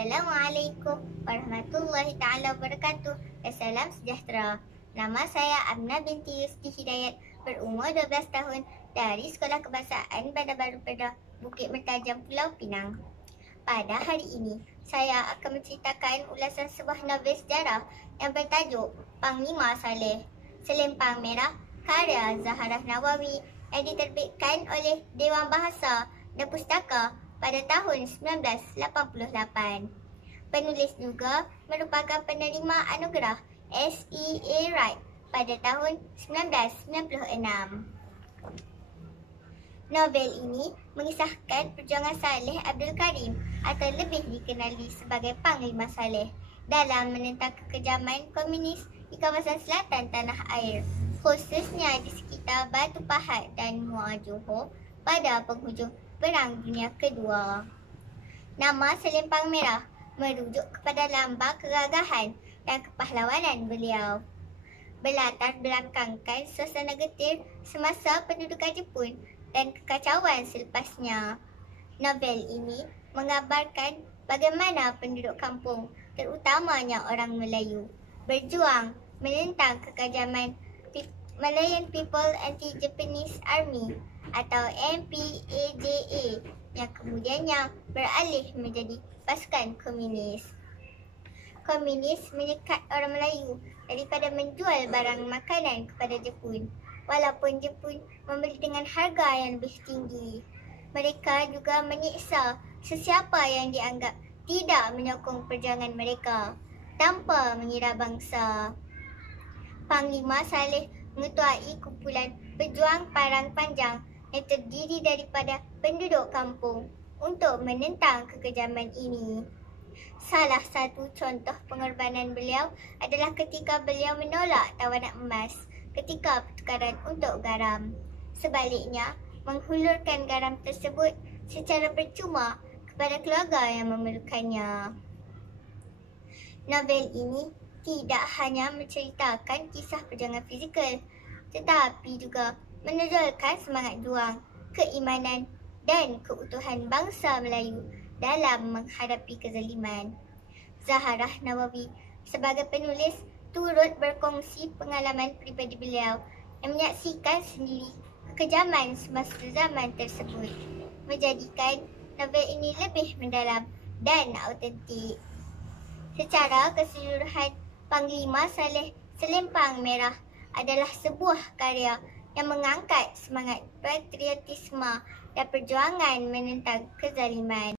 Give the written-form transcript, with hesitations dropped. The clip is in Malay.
Assalamualaikum warahmatullahi taala wabarakatuh dan salam sejahtera. Nama saya Amna binti Yusti Hidayat, berumur 12 tahun dari Sekolah Kebangsaan Bandar Baru Pedah, Bukit Mertajam, Pulau Pinang. Pada hari ini, saya akan menceritakan ulasan sebuah novel sejarah yang bertajuk Panglima Saleh, Selempang Merah, karya Zaharah Nawawi yang diterbitkan oleh Dewan Bahasa dan Pustaka pada tahun 1988. Penulis juga merupakan penerima anugerah SEA Wright pada tahun 1996. Novel ini mengisahkan perjuangan Saleh Abdul Karim atau lebih dikenali sebagai Panglima Saleh dalam menentang kekejaman komunis di kawasan selatan tanah air, khususnya di sekitar Batu Pahat dan Muar Johor pada penghujung Perang Dunia Kedua. Nama Selempang Merah merujuk kepada lambang kegagahan dan kepahlawanan beliau. Berlatar belakangkan suasana getir semasa pendudukan Jepun dan kekacauan selepasnya. Novel ini menggambarkan bagaimana penduduk kampung, terutamanya orang Melayu, berjuang menentang kekejaman Malayan People Anti-Japanese Army atau MPAJA yang kemudiannya beralih menjadi pasukan komunis. Komunis menyekat orang Melayu daripada menjual barang makanan kepada Jepun, walaupun Jepun membeli dengan harga yang lebih tinggi. Mereka juga menyiksa sesiapa yang dianggap tidak menyokong perjuangan mereka tanpa mengira bangsa. Panglima Saleh mengetuai kumpulan pejuang Parang Panjang yang terdiri daripada penduduk kampung untuk menentang kekejaman ini. Salah satu contoh pengorbanan beliau adalah ketika beliau menolak tawanan emas ketika pertukaran untuk garam. Sebaliknya, menghulurkan garam tersebut secara percuma kepada keluarga yang memerlukannya. Novel ini tidak hanya menceritakan kisah perjuangan fizikal, tetapi juga menonjolkan semangat juang, keimanan dan keutuhan bangsa Melayu dalam menghadapi kezaliman. Zaharah Nawawi sebagai penulis turut berkongsi pengalaman peribadi beliau yang menyaksikan sendiri kekejaman semasa zaman tersebut, menjadikan novel ini lebih mendalam dan autentik. Secara keseluruhan, Panglima Saleh Selempang Merah adalah sebuah karya yang mengangkat semangat patriotisme dan perjuangan menentang kezaliman.